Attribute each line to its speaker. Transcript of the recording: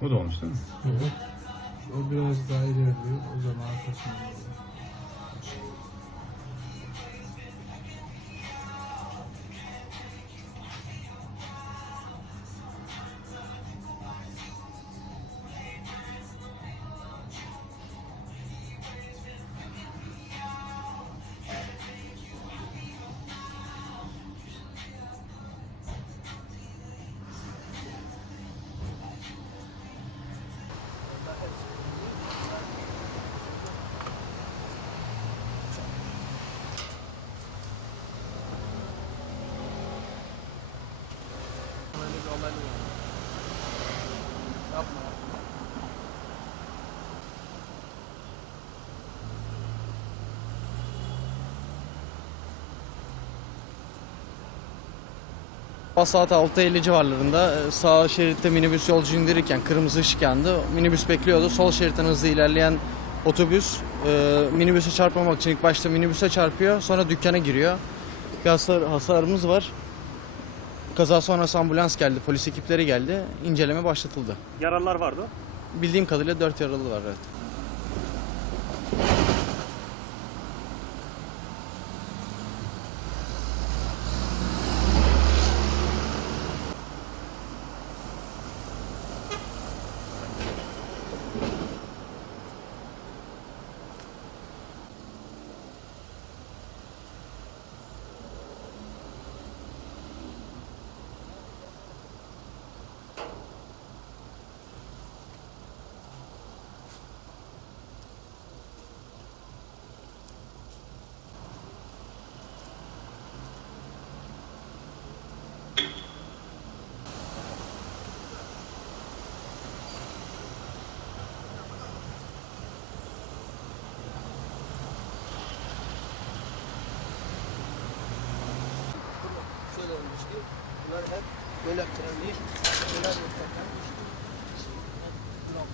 Speaker 1: O da olmuş değil mi?
Speaker 2: Evet. O biraz daha ilerliyor. O zaman arkasına
Speaker 3: Yapma. Saat 6.50 civarlarında e, sağ şeritte minibüs yolcu indirirken kırmızı ışık yandı. Minibüs bekliyordu. Sol şeritten hızlı ilerleyen otobüs e, minibüse çarpmamak için ilk başta minibüse çarpıyor. Sonra dükkana giriyor. Bir hasar, hasarımız var. Kaza sonrası ambulans geldi, polis ekipleri geldi. İnceleme başlatıldı.
Speaker 4: Yaralılar vardı.
Speaker 3: Bildiğim kadarıyla 4 yaralı var evet. söylenmişti. Bunlar hep böyle kırılmış, böyle yıkatılmıştı. Şimdi bunlar